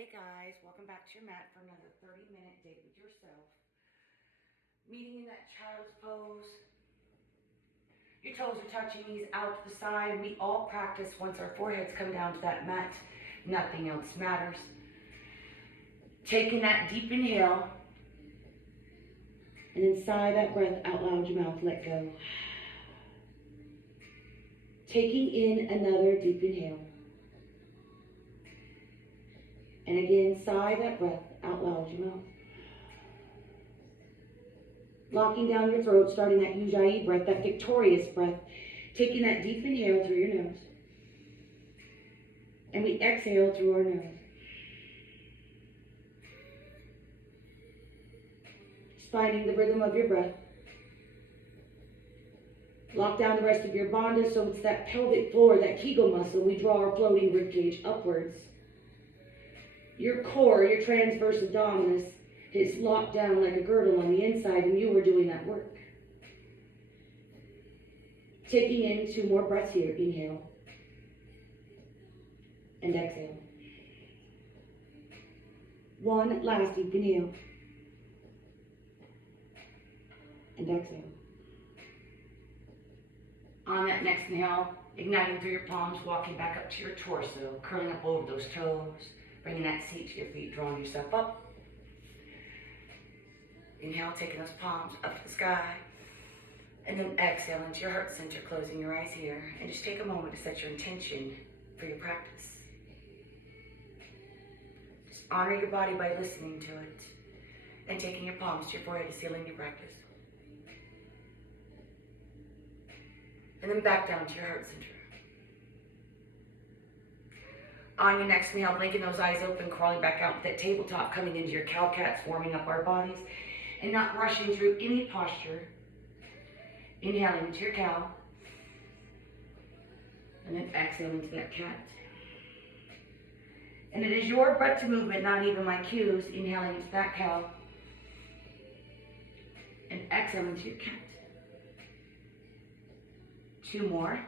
Hey guys, welcome back to your mat for another 30-minute date with yourself. Meeting in that child's pose. Your toes are touching, knees out to the side. We all practice once our foreheads come down to that mat. Nothing else matters. Taking that deep inhale. And then sigh that breath out loud your mouth, let go. Taking in another deep inhale. And again, sigh that breath out loud your mouth. Locking down your throat, starting that Ujjayi breath, that victorious breath. Taking that deep inhale through your nose. And we exhale through our nose. Just finding the rhythm of your breath. Lock down the rest of your bandha so it's that pelvic floor, that Kegel muscle. We draw our floating ribcage upwards. Your core, your transverse abdominis, is locked down like a girdle on the inside, and you are doing that work. Taking in 2 more breaths here. Inhale. And exhale. 1 last deep inhale. And exhale. On that next inhale, igniting through your palms, walking back up to your torso, curling up over those toes, bringing that seat to your feet, drawing yourself up. Inhale, taking those palms up to the sky. And then exhale into your heart center, closing your eyes here. And just take a moment to set your intention for your practice. Just honor your body by listening to it. And taking your palms to your forehead to seal in your practice. And then back down to your heart center. On your next inhale, blinking those eyes open, crawling back out with that tabletop, coming into your cow-cats, warming up our bodies, and not rushing through any posture. Inhaling into your cow, and then exhaling into that cat. And it is your breath to movement, not even my cues. Inhaling into that cow, and exhaling into your cat. 2 more.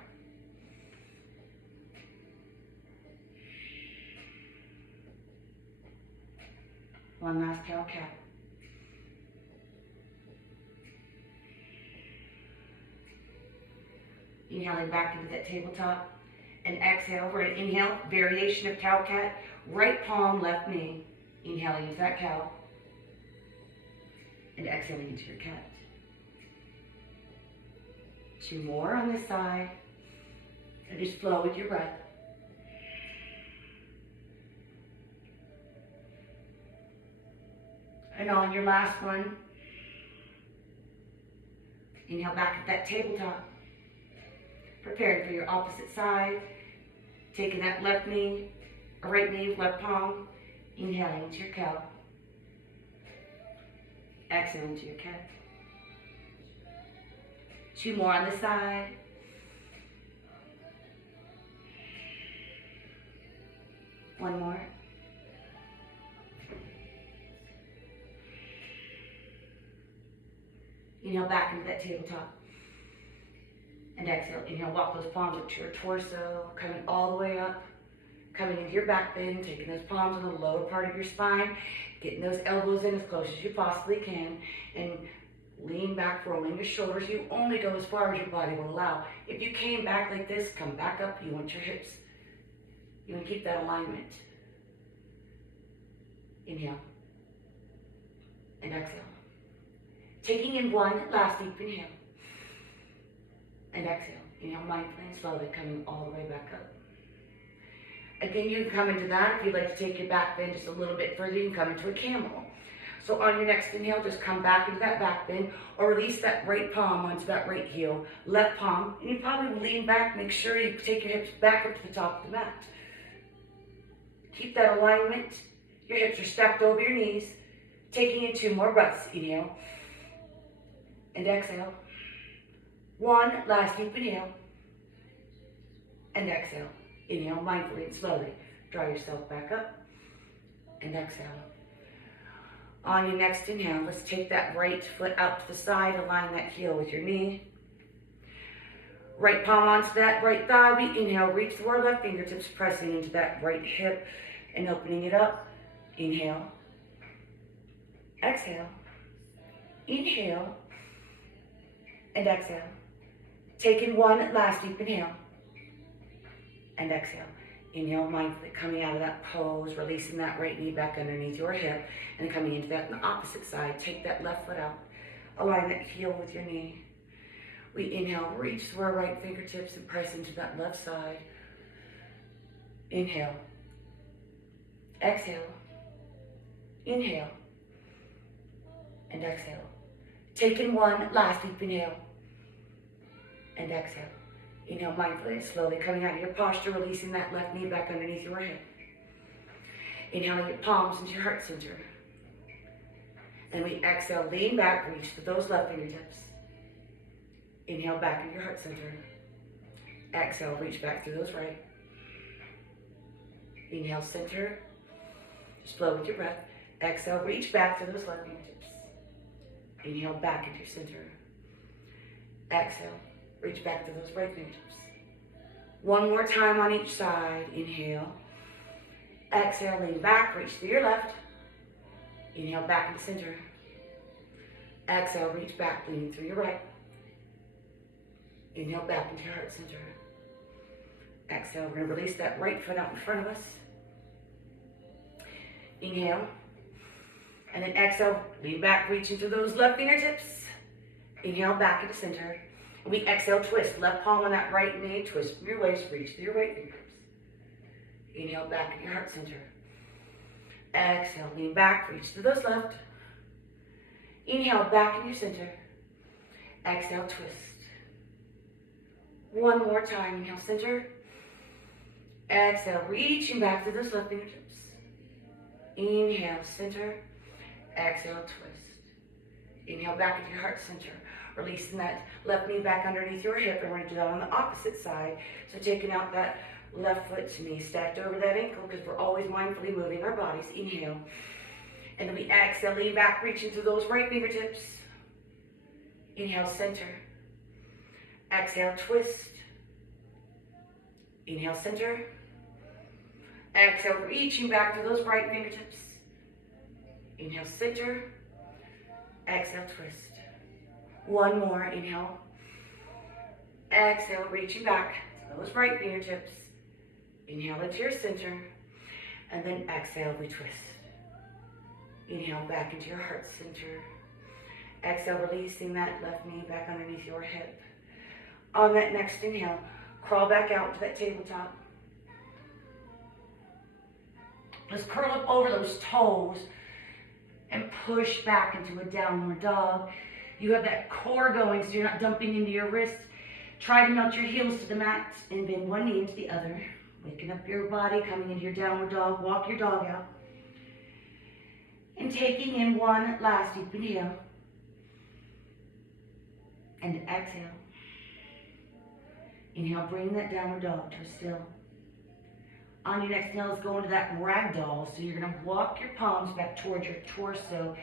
One last cow-cat. Inhaling back into that tabletop. And exhale. We're going to inhale, variation of cow-cat. Right palm, left knee. Inhaling into that cow. And exhaling into your cat. 2 more on this side. And just flow with your breath. And on your last one, inhale back at that tabletop. Preparing for your opposite side. Taking that left knee, right knee, left palm. Inhaling into your cow. Exhaling to your cat. 2 more on the side. One more. Inhale back into that tabletop. And exhale. Inhale, walk those palms up to your torso, coming all the way up. Coming into your back bend, taking those palms on the lower part of your spine, getting those elbows in as close as you possibly can, and lean back, rolling your shoulders. You only go as far as your body will allow. If you came back like this, come back up. You want your hips. You want to keep that alignment. Inhale. And exhale. Taking in 1 last deep inhale. And exhale. Inhale mindfully and slowly, coming all the way back up. Again, you can come into that. If you'd like to take your back bend just a little bit further, you can come into a camel. So on your next inhale, just come back into that back bend, or release that right palm onto that right heel, left palm, and you probably lean back. Make sure you take your hips back up to the top of the mat. Keep that alignment. Your hips are stacked over your knees. Taking in 2 more breaths. Inhale. And exhale. 1 last deep inhale. And exhale. Inhale mindfully and slowly. Draw yourself back up. And exhale. On your next inhale, let's take that right foot out to the side. Align that heel with your knee. Right palm onto that right thigh. We inhale, reach through our left fingertips, pressing into that right hip and opening it up. Inhale. Exhale. Inhale. And exhale. Taking one last deep inhale. And exhale. Inhale mindfully, coming out of that pose, releasing that right knee back underneath your hip, and coming into that on the opposite side. Take that left foot out. Align that heel with your knee. We inhale, reach through our right fingertips and press into that left side. Inhale. Exhale. Inhale. And exhale. Taking one last deep inhale. And exhale. Inhale mindfully, slowly coming out of your posture, releasing that left knee back underneath your hip. Inhaling your palms into your heart center. And we exhale, lean back, reach to those left fingertips. Inhale back into your heart center. Exhale, reach back through those right. Inhale, center. Just flow with your breath. Exhale, reach back to those left fingertips. Inhale back into your center. Exhale, reach back to those right fingertips. One more time on each side. Inhale. Exhale, lean back, reach to your left. Inhale back into center. Exhale, reach back, leaning through your right. Inhale back into your heart center. Exhale, we're going to release that right foot out in front of us. Inhale. And then exhale, lean back, reach into those left fingertips. Inhale back into center. And we exhale, twist. Left palm on that right knee, twist from your waist, reach to your right fingertips. Inhale back into your heart center. Exhale, lean back, reach to those left. Inhale back into your center. Exhale, twist. One more time. Inhale, center. Exhale, reaching back to those left fingertips. Inhale, center. Exhale, twist. Inhale back into your heart center. Releasing that left knee back underneath your hip. And we're going to do that on the opposite side. So taking out that left foot knee stacked over that ankle, because we're always mindfully moving our bodies. Inhale. And then we exhale, lean back, reaching to those right fingertips. Inhale, center. Exhale, twist. Inhale, center. Exhale, reaching back to those right fingertips. Inhale, center. Exhale, twist. One more. Inhale. Exhale, reaching back to those right fingertips. Inhale into your center. And then exhale, we twist. Inhale back into your heart center. Exhale, releasing that left knee back underneath your hip. On that next inhale, crawl back out to that tabletop. Let's curl up over those toes and push back into a downward dog. You have that core going, so you're not dumping into your wrists. Try to melt your heels to the mat and bend one knee into the other. Waking up your body, coming into your downward dog. Walk your dog out. And taking in one last deep inhale. And exhale. Inhale, bring that downward dog to a still. On your next inhale, let's go into that ragdoll. So you're going to walk your palms back towards your torso.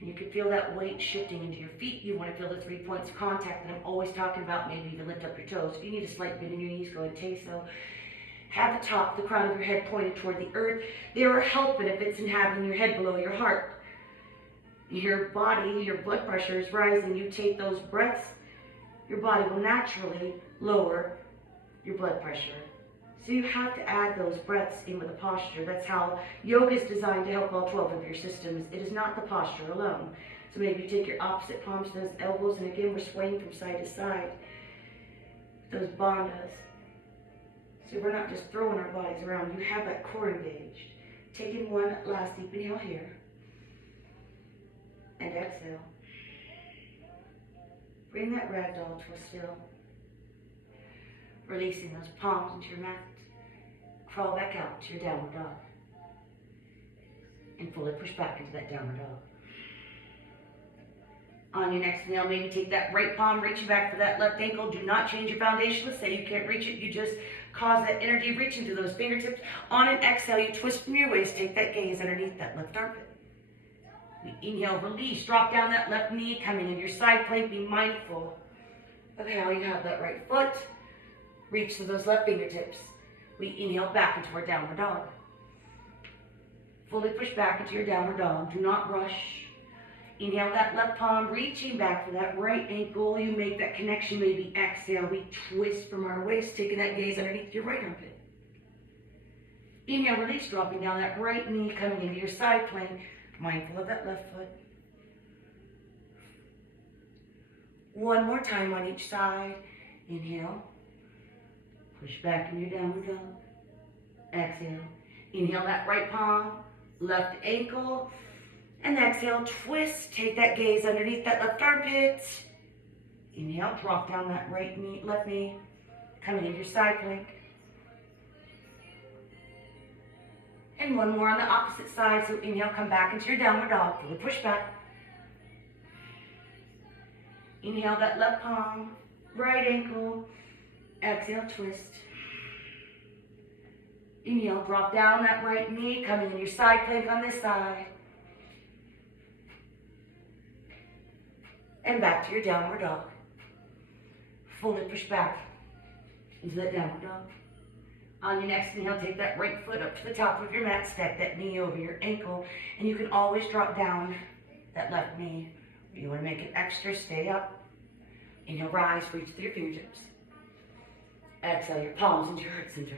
And you can feel that weight shifting into your feet. You want to feel the 3 points of contact that I'm always talking about. Maybe even lift up your toes. If you need a slight bend in your knees, go ahead and take so. Have the top, the crown of your head pointed toward the earth. There are health benefits in having your head below your heart. Your body, your blood pressure is rising. You take those breaths, your body will naturally lower your blood pressure. So you have to add those breaths in with the posture. That's how yoga is designed to help all 12 of your systems. It is not the posture alone. So maybe you take your opposite palms to those elbows, and again, we're swaying from side to side. Those bandhas. So we're not just throwing our bodies around. You have that core engaged. Taking one last deep inhale here. And exhale. Bring that ragdoll to a still. Releasing those palms into your mat. Crawl back out to your downward dog. And fully push back into that downward dog. On your next inhale, maybe take that right palm, reaching back for that left ankle. Do not change your foundation. Let's say you can't reach it. You just cause that energy reaching through those fingertips. On an exhale, you twist from your waist. Take that gaze underneath that left armpit. We inhale, release. Drop down that left knee, coming in your side plank. Be mindful of how you have that right foot. Reach to those left fingertips. We inhale back into our downward dog. Fully push back into your downward dog. Do not rush. Inhale that left palm, reaching back for that right ankle. You make that connection, maybe exhale. We twist from our waist, taking that gaze underneath your right armpit. Inhale, release, dropping down that right knee, coming into your side plank. Mindful of that left foot. One more time on each side. Inhale. Push back in your downward dog. Exhale. Inhale that right palm, left ankle. And exhale, twist. Take that gaze underneath that left armpit. Inhale, drop down that right knee, left knee. Coming into your side plank. And one more on the opposite side. So inhale, come back into your downward dog. Fully push back. Inhale that left palm, right ankle. Exhale, twist. Inhale, drop down that right knee, coming in your side plank on this side. And back to your downward dog. Fully push back into that downward dog. On your next inhale, take that right foot up to the top of your mat, stack that knee over your ankle, and you can always drop down that left knee. If you want to make it extra, stay up. Inhale, rise, reach through your fingertips. Exhale, your palms into your heart center.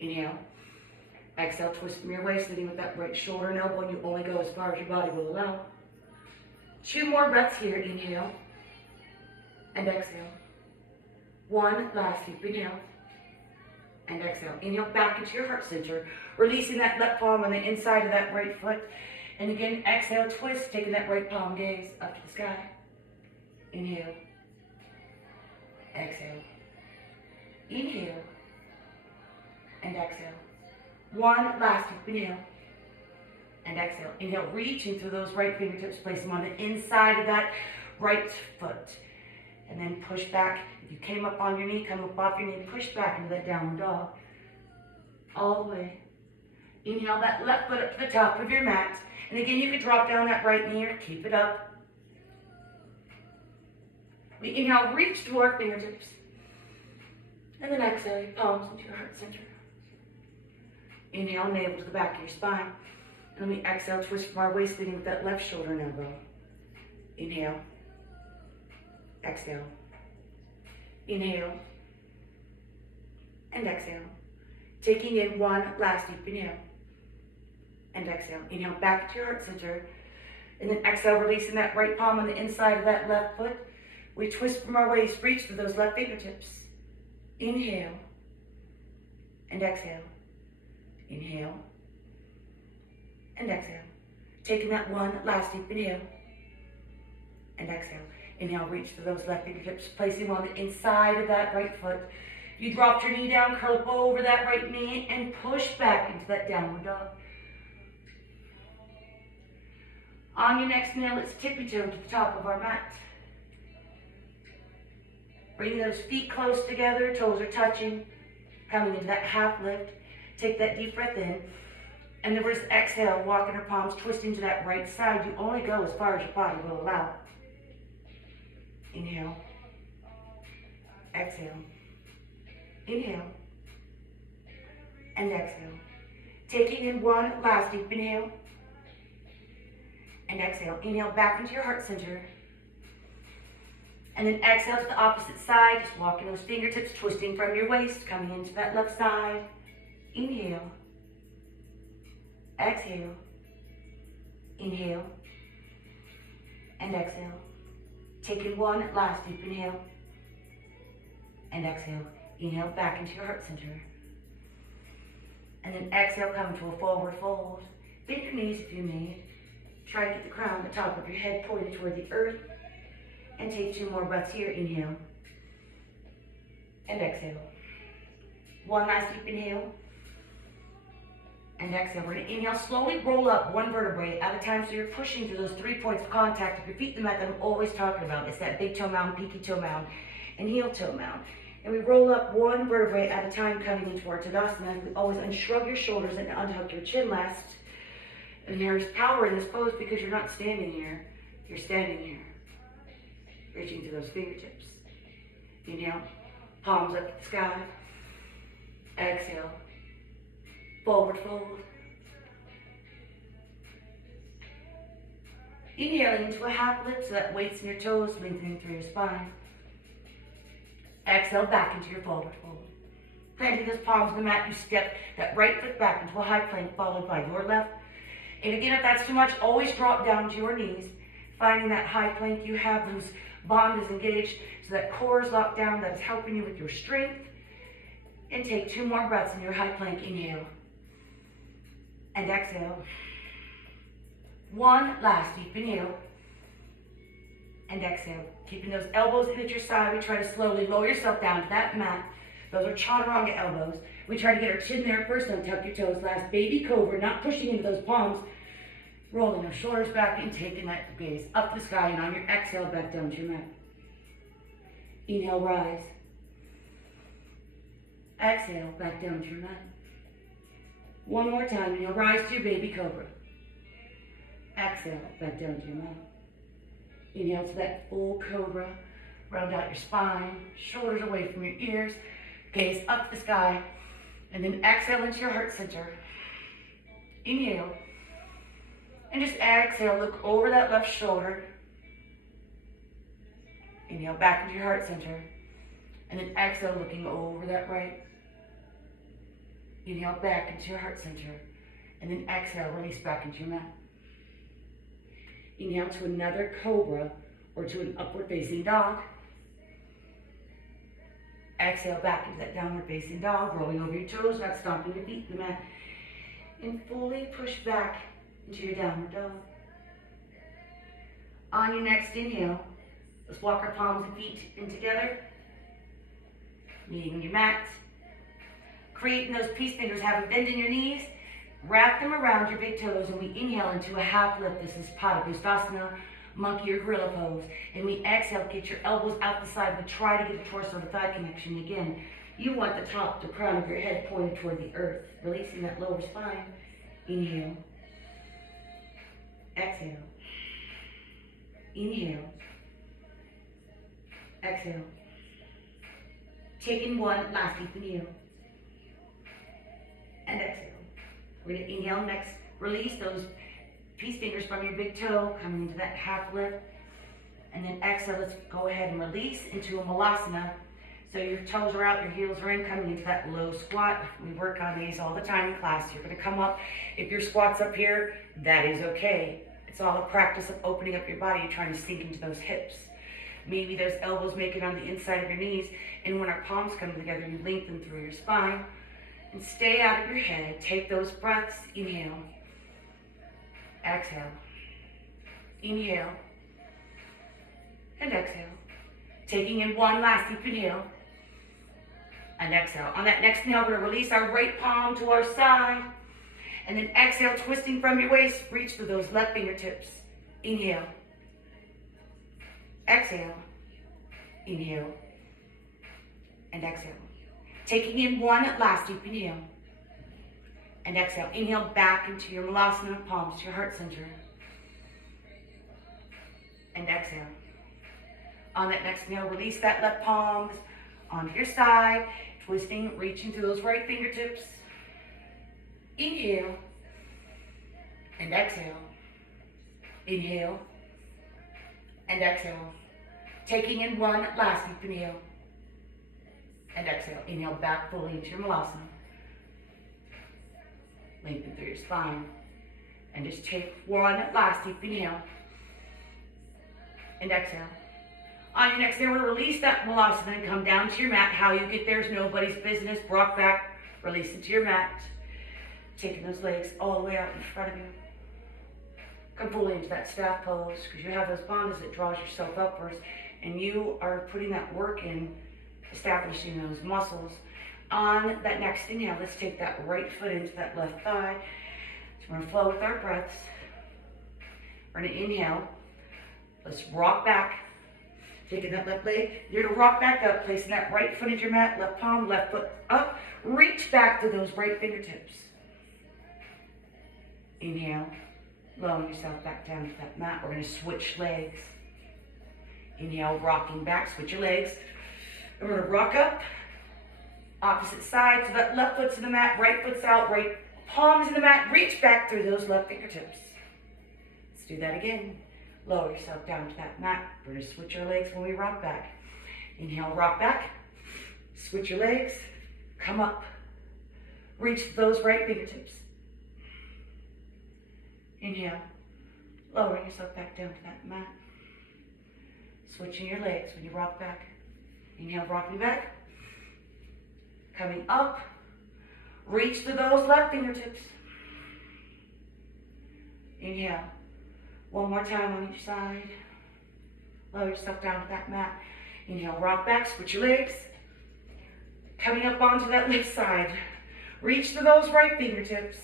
Inhale. Exhale, twist from your waist, sitting with that right shoulder and elbow, and you only go as far as your body will allow. 2 more breaths here. Inhale. And exhale. 1 last deep inhale. And exhale. Inhale back into your heart center, releasing that left palm on the inside of that right foot. And again, exhale, twist, taking that right palm gaze up to the sky. Inhale. Exhale. Inhale. And exhale. 1 last deep inhale. And exhale. Inhale, reaching through those right fingertips, place them on the inside of that right foot. And then push back. If you came up on your knee, come up off your knee, push back into that downward dog. All the way. Inhale that left foot up to the top of your mat. And again, you can drop down that right knee or keep it up. We inhale, reach to our fingertips. And then exhale, your palms into your heart center. Inhale, navel to the back of your spine. And then we exhale, twist from our waist, leading with that left shoulder and elbow. Inhale. Exhale. Inhale. And exhale. Taking in 1 last deep inhale. And exhale. Inhale back to your heart center. And then exhale, releasing that right palm on the inside of that left foot. We twist from our waist, reach to those left fingertips. Inhale. And exhale. Inhale. And exhale. Taking that 1 last deep inhale. And exhale. Inhale, reach to those left fingertips, placing them on the inside of that right foot. You dropped your knee down, curl up over that right knee, and push back into that downward dog. On your next inhale, let's tippy-toe to the top of our mat. Bring those feet close together, toes are touching, coming into that half lift. Take that deep breath in, and then just exhale, walking our palms, twisting to that right side. You only go as far as your body will allow. Inhale. Exhale. Inhale. And exhale. Taking in 1 last deep inhale. And exhale. Inhale back into your heart center. And then exhale to the opposite side. Just walking those fingertips, twisting from your waist, coming into that left side. Inhale. Exhale. Inhale. And exhale. Taking 1 last deep inhale. And exhale. Inhale back into your heart center. And then exhale, come to a forward fold. Bend your knees if you need. Try to get the crown, the top of your head pointed toward the earth. And take 2 more breaths here. Inhale. And exhale. 1 last deep inhale. And exhale. We're going to inhale, slowly roll up 1 vertebrae at a time, so you're pushing through those 3 points of contact of your feet, the mat that I'm always talking about. It's that big toe mound, peaky toe mound, and heel toe mound. And we roll up 1 vertebrae at a time, coming into our Tadasana. We always unshrug your shoulders and untuck your chin last. And there's power in this pose because you're not standing here. You're standing here. Reaching to those fingertips. Inhale, palms up to the sky. Exhale. Forward fold. Inhaling into a half lift so that weight's in your toes, lengthening through your spine. Exhale back into your forward fold. Planting those palms on the mat, you step that right foot back into a high plank followed by your left. And again, if that's too much, always drop down to your knees. Finding that high plank, you have those bonds engaged so that core is locked down. That is helping you with your strength. And take 2 more breaths in your high plank. Inhale. And exhale. 1 last deep inhale. And exhale. Keeping those elbows in at your side, we try to slowly lower yourself down to that mat. Those are chaturanga elbows. We try to get our chin there first, then tuck your toes. Last baby cobra, not pushing into those palms. Rolling our shoulders back and taking that gaze up the sky. And on your exhale, back down to your mat. Inhale, rise. Exhale, back down to your mat. 1 more time. Inhale, rise to your baby cobra. Exhale, back down to your mat. Inhale to that full cobra. Round out your spine, shoulders away from your ears. Gaze up the sky. And then exhale into your heart center. Inhale. And just exhale, look over that left shoulder. Inhale back into your heart center. And then exhale, looking over that right. Inhale back into your heart center. And then exhale, release back into your mat. Inhale to another cobra or to an upward facing dog. Exhale back into that downward facing dog, rolling over your toes, not stomping your feet in the mat. And fully push back into your downward dog. On your next inhale, let's walk our palms and feet in together. Meeting your mat. Creating those peace fingers, have a bend in your knees. Wrap them around your big toes and we inhale into a half lift. This is Padangusthasana, monkey or gorilla pose. And we exhale, get your elbows out the side. We try to get the torso to thigh connection. Again, you want the top, the crown of your head pointed toward the earth, releasing that lower spine. Inhale. Exhale. Inhale. Exhale. Taking 1 last deep inhale. And exhale. We're going to inhale next. Release those peace fingers from your big toe, coming into that half lift. And then exhale, let's go ahead and release into a malasana. So your toes are out, your heels are in, coming into that low squat. We work on these all the time in class. You're going to come up. If your squat's up here, that is okay. It's all a practice of opening up your body. You're trying to sink into those hips. Maybe those elbows make it on the inside of your knees. And when our palms come together, you lengthen through your spine. And stay out of your head. Take those breaths. Inhale. Exhale. Inhale. And exhale. Taking in 1 last deep inhale. And exhale. On that next inhale, we're going to release our right palm to our side. And then exhale, twisting from your waist. Reach for those left fingertips. Inhale. Exhale. Inhale. And exhale. Taking in 1 last deep inhale. And exhale. Inhale back into your malasana, palms to your heart center. And exhale. On that next inhale, release that left palm onto your side. Twisting, reaching through those right fingertips. Inhale. And exhale. Inhale. And exhale. Taking in 1 last deep inhale. And exhale. Inhale back fully into your malasana. Lengthen through your spine. And just take 1 last deep inhale. And exhale. On your next inhale, we'll release that malasana and come down to your mat. How you get there is nobody's business. Rock back. Release into your mat. Taking those legs all the way out in front of you. Come fully into that staff pose because you have those bandhas that draws yourself upwards. And you are putting that work in, establishing those muscles. On that next inhale, let's take that right foot into that left thigh. So we're going to flow with our breaths. We're going to inhale. Let's rock back. Taking that left leg. You're going to rock back up, placing that right foot into your mat, left palm, left foot up. Reach back to those right fingertips. Inhale. Lowering yourself back down to that mat. We're going to switch legs. Inhale, rocking back, switch your legs. We're going to rock up, opposite side, so that left foot's in the mat, right foot's out, right palm's in the mat. Reach back through those left fingertips. Let's do that again. Lower yourself down to that mat. We're going to switch our legs when we rock back. Inhale, rock back. Switch your legs. Come up. Reach those right fingertips. Inhale. Lowering yourself back down to that mat. Switching your legs when you rock back. Inhale, rocking back. Coming up. Reach to those left fingertips. Inhale. One more time on each side. Lower yourself down to that mat. Inhale, rock back, switch your legs. Coming up onto that left side. Reach to those right fingertips.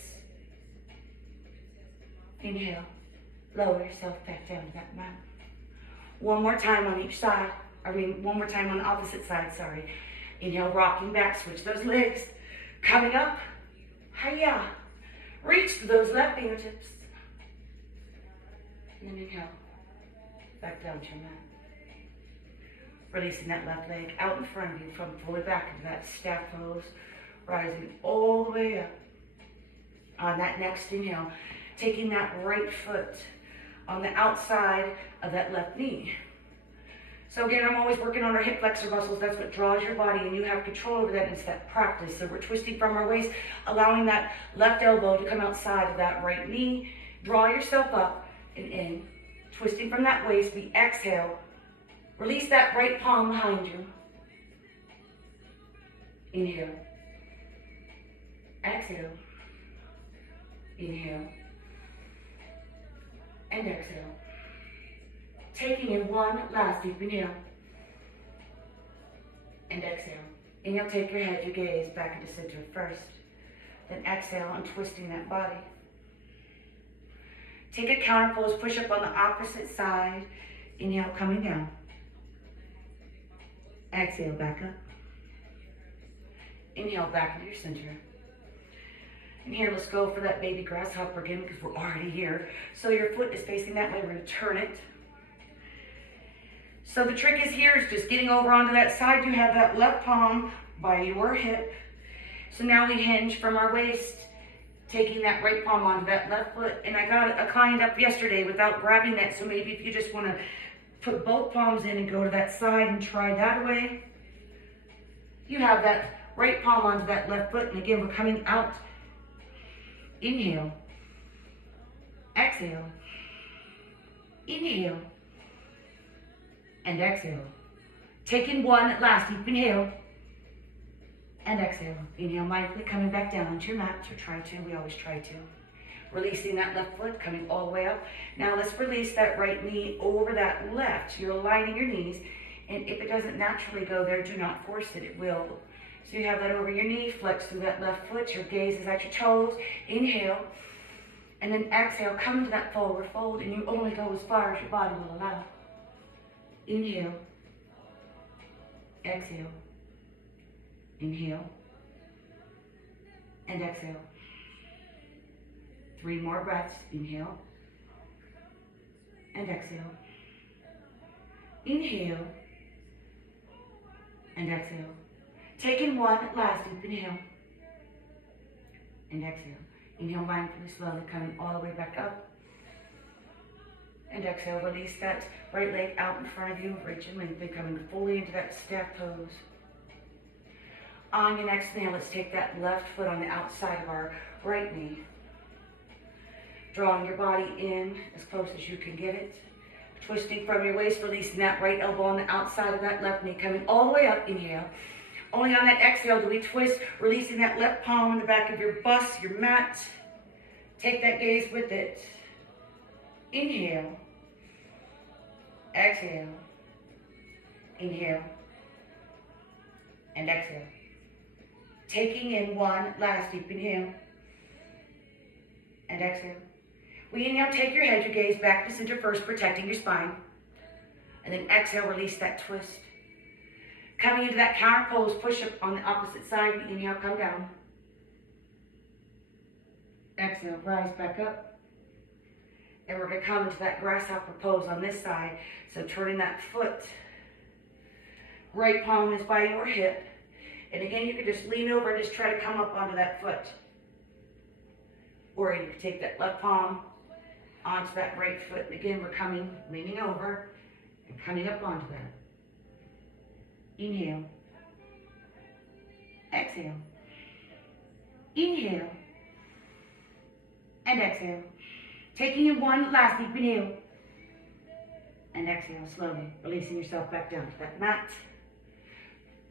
Inhale. Lower yourself back down to that mat. One more time on each side. One more time on the opposite side, sorry. Inhale, rocking back, switch those legs. Coming up. Hiya. Reach to those left fingertips. And then inhale. Back down to your mat. Releasing that left leg out in front of you from fully back into that staff pose. Rising all the way up. On that next inhale, taking that right foot on the outside of that left knee. So again, I'm always working on our hip flexor muscles. That's what draws your body, and you have control over that. It's that practice. So we're twisting from our waist, allowing that left elbow to come outside of that right knee. Draw yourself up and in. Twisting from that waist, we exhale. Release that right palm behind you. Inhale. Exhale. Inhale. And exhale. Taking in one last deep inhale. And exhale. Inhale, take your head, your gaze back into center first. Then exhale, untwisting that body. Take a counter pose, push up on the opposite side. Inhale, coming down. Exhale, back up. Inhale, back into your center. And here, let's go for that baby grasshopper again because we're already here. So your foot is facing that way. We're going to turn it. So the trick is here is just getting over onto that side. You have that left palm by your hip. So now we hinge from our waist, taking that right palm onto that left foot. And I got a client up yesterday without grabbing that. So maybe if you just want to put both palms in and go to that side and try that way. You have that right palm onto that left foot. And again, we're coming out. Inhale. Exhale. Inhale. And exhale. Taking one last deep inhale. And exhale. Inhale mindfully, coming back down onto your mat. Or try to. We always try to. Releasing that left foot, coming all the way up. Now let's release that right knee over that left. You're aligning your knees. And if it doesn't naturally go there, do not force it. It will. So you have that over your knee, flex through that left foot, your gaze is at your toes, inhale, and then exhale, come into that forward fold, and you only go as far as your body will allow. Inhale, exhale, inhale, and exhale. 3 more breaths, inhale, and exhale. Inhale, and exhale. Taking one last deep inhale. And exhale. Inhale mindfully, slowly coming all the way back up. And exhale, release that right leg out in front of you, reaching lengthy, coming fully into that staff pose. On your next inhale, let's take that left foot on the outside of our right knee. Drawing your body in as close as you can get it. Twisting from your waist, releasing that right elbow on the outside of that left knee, coming all the way up, inhale. Only on that exhale do we twist, releasing that left palm in the back of your bust, your mat. Take that gaze with it. Inhale. Exhale. Inhale. And exhale. Taking in one last deep inhale. And exhale. We inhale, take your head, your gaze back to center first, protecting your spine. And then exhale, release that twist. Coming into that counter pose, push up on the opposite side. We inhale, come down. Exhale, rise back up. And we're going to come into that grasshopper pose on this side. So turning that foot. Right palm is by your hip. And again, you can just lean over and just try to come up onto that foot. Or you can take that left palm, onto that right foot. And again, we're leaning over and coming up onto that. Inhale. Exhale. Inhale. And exhale. Taking in one last deep inhale. And exhale slowly, releasing yourself back down to that mat.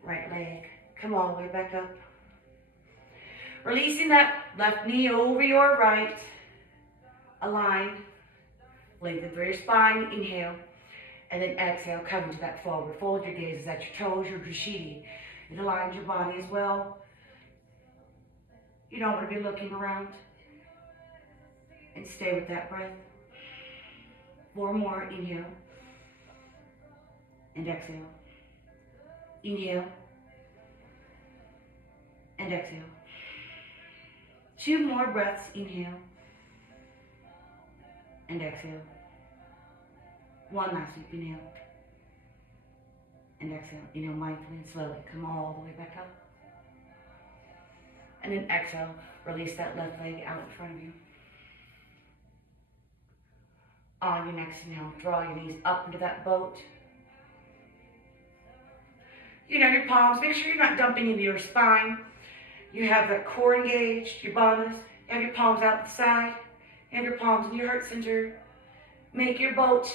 Right leg, come all the way back up. Releasing that left knee over your right. Align. Lengthen through your spine, inhale. And then exhale, come into that forward. Fold your gazes at your toes, your Drishti. It aligns your body as well. You don't want to be looking around. And stay with that breath. 4 more, inhale. And exhale. Inhale. And exhale. 2 more breaths, inhale. And exhale. 1 last deep inhale. And exhale. Inhale mindfully and slowly. Come all the way back up. And then exhale. Release that left leg out in front of you. On your next inhale, draw your knees up into that boat. You know, your palms, make sure you're not dumping into your spine. You have the core engaged, your bandhas. You have your palms out the side. You have your palms in your heart center. Make your boat.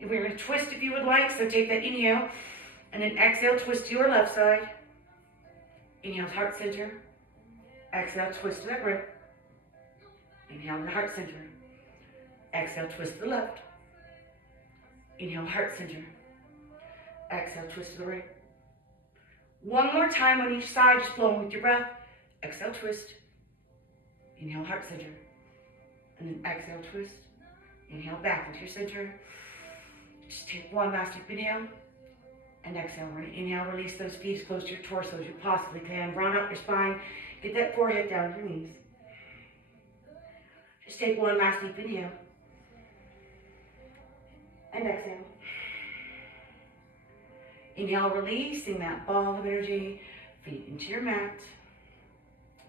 We're going to twist if you would like, so take that inhale. And then exhale, twist to your left side. Inhale, heart center. Exhale, twist to that right. Inhale, the heart center. Exhale, twist to the left. Inhale, heart center. Exhale, twist to the right. 1 more time on each side, just flowing with your breath. Exhale, twist. Inhale, heart center. And then exhale, twist. Inhale, back into your center. Just take 1 last deep inhale. And exhale, inhale, release those feet as close to your torso as you possibly can. Round up your spine. Get that forehead down to your knees. Just take 1 last deep inhale. And exhale. Inhale, releasing that ball of energy. Feet into your mat.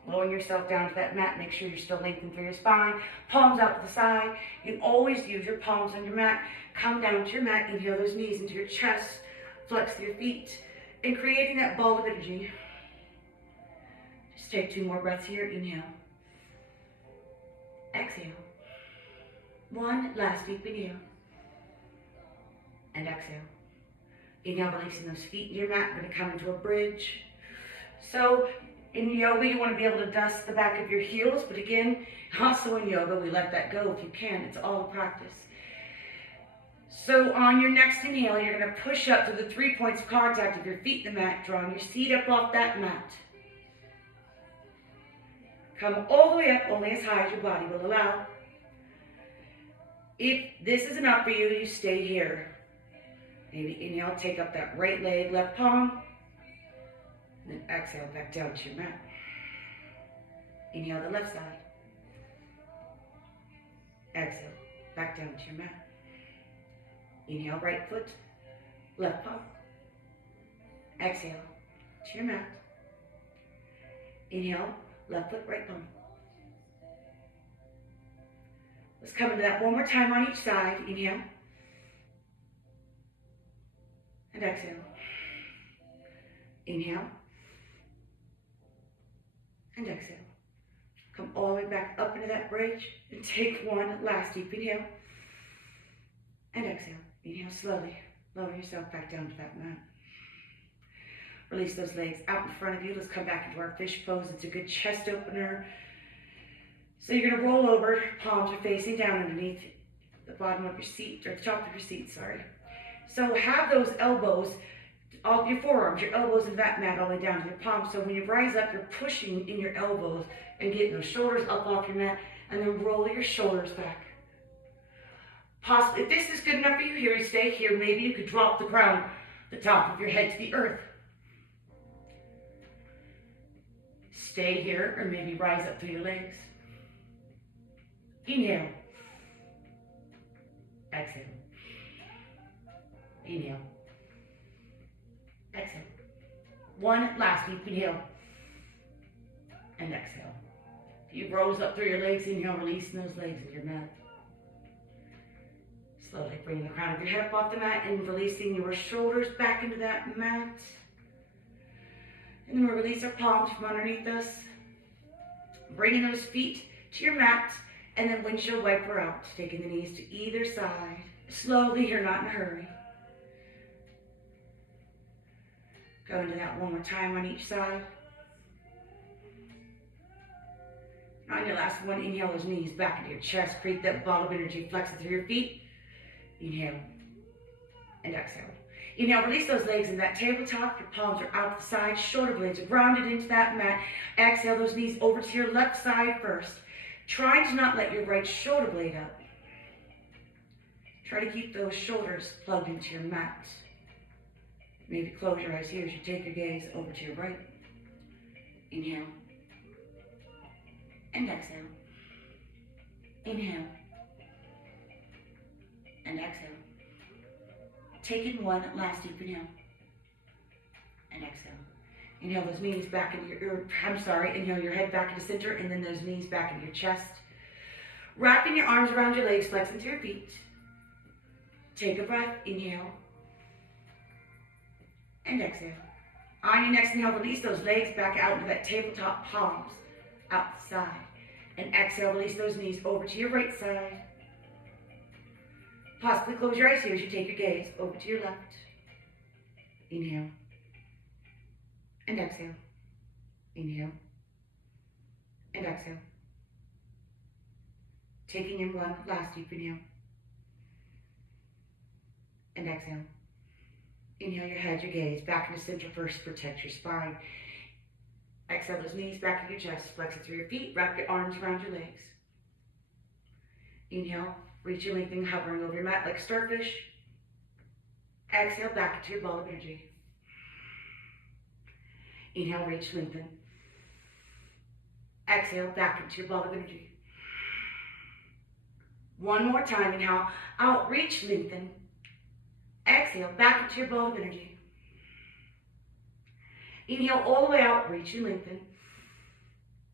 Lowering yourself down to that mat. Make sure you're still lengthened through your spine. Palms out to the side. You can always use your palms on your mat. Come down to your mat. Inhale those knees into your chest. Flex your feet. And creating that ball of energy. Just take 2 more breaths here. Inhale. Exhale. 1 last deep inhale. And exhale. Inhale, releasing those feet in your mat. We're going to come into a bridge. So in yoga, you want to be able to dust the back of your heels. But again, also in yoga, we let that go if you can. It's all a practice. So on your next inhale, you're going to push up to the 3 points of contact of your feet in the mat, drawing your seat up off that mat. Come all the way up, only as high as your body will allow. If this is enough for you, you stay here. Maybe inhale, take up that right leg, left palm. And then exhale, back down to your mat. Inhale the left side. Exhale, back down to your mat. Inhale, right foot, left palm. Exhale, to your mat. Inhale, left foot, right palm. Let's come into that 1 more time on each side. Inhale. And exhale. Inhale. And exhale. Come all the way back up into that bridge and take 1 last deep inhale. And exhale. Inhale slowly. Lower yourself back down to that mat. Release those legs out in front of you. Let's come back into our fish pose. It's a good chest opener. So you're going to roll over. Palms are facing down underneath the bottom of your seat, or the top of your seat, sorry. So have those elbows, all your forearms, your elbows in that mat all the way down to your palms. So when you rise up, you're pushing in your elbows and getting those shoulders up off your mat, and then roll your shoulders back. Possibly, if this is good enough for you here, you stay here. Maybe you could drop the crown, the top of your head to the earth. Stay here, or maybe rise up through your legs. Inhale. Exhale. Inhale. Exhale. 1 last deep inhale. And exhale. If you rose up through your legs, inhale, releasing those legs in your mat. Slowly bringing the crown of your head up off the mat and releasing your shoulders back into that mat. And then we'll release our palms from underneath us. Bringing those feet to your mat and then windshield wiper out. Taking the knees to either side. Slowly, you're not in a hurry. Go into that one more time on each side. On your last one, inhale those knees back into your chest. Create that ball of energy, flex it through your feet. Inhale and exhale. Inhale, release those legs in that tabletop. Your palms are out to the side. Shoulder blades are grounded into that mat. Exhale those knees over to your left side first. Try to not let your right shoulder blade up. Try to keep those shoulders plugged into your mat. Maybe close your eyes here as you take your gaze over to your right. Inhale. And exhale. Inhale. And exhale. Taking one last deep inhale. And exhale. Inhale those knees back into inhale your head back into center and then those knees back into your chest. Wrapping your arms around your legs, flex into your feet. Take a breath, inhale. And exhale. On your next inhale, release those legs back out into that tabletop, palms out the side. And exhale, release those knees over to your right side. Possibly close your eyes here as you take your gaze over to your left. Inhale. And exhale. Inhale. And exhale. Taking in one last deep inhale. And exhale. Inhale your head, your gaze back into center first. Protect your spine. Exhale those knees back into your chest. Flex it through your feet. Wrap your arms around your legs. Inhale. Reach your lengthening, hovering over your mat like a starfish. Exhale back into your ball of energy. Inhale, reach, lengthen. Exhale back into your ball of energy. One more time. Inhale, out, reach, lengthen. Exhale back into your ball of energy. Inhale all the way out, reach and lengthen.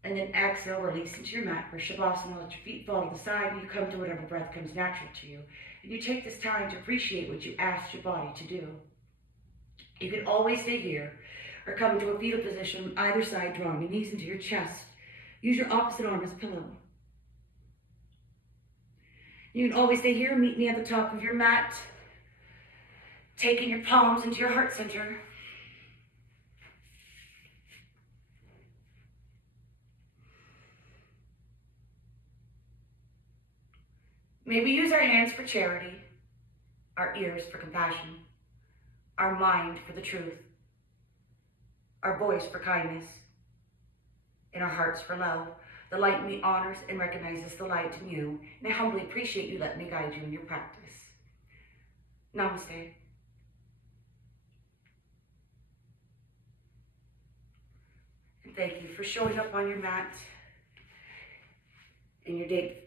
And then exhale, release into your mat for Shavasana. Let your feet fall to the side and you come to whatever breath comes natural to you. And you take this time to appreciate what you asked your body to do. You can always stay here or come into a fetal position on either side, drawing your knees into your chest. Use your opposite arm as a pillow. You can always stay here, meet me at the top of your mat, taking your palms into your heart center. May we use our hands for charity, our ears for compassion, our mind for the truth, our voice for kindness, and our hearts for love. The light in me honors and recognizes the light in you, and I humbly appreciate you letting me guide you in your practice. Namaste. And thank you for showing up on your mat in your day.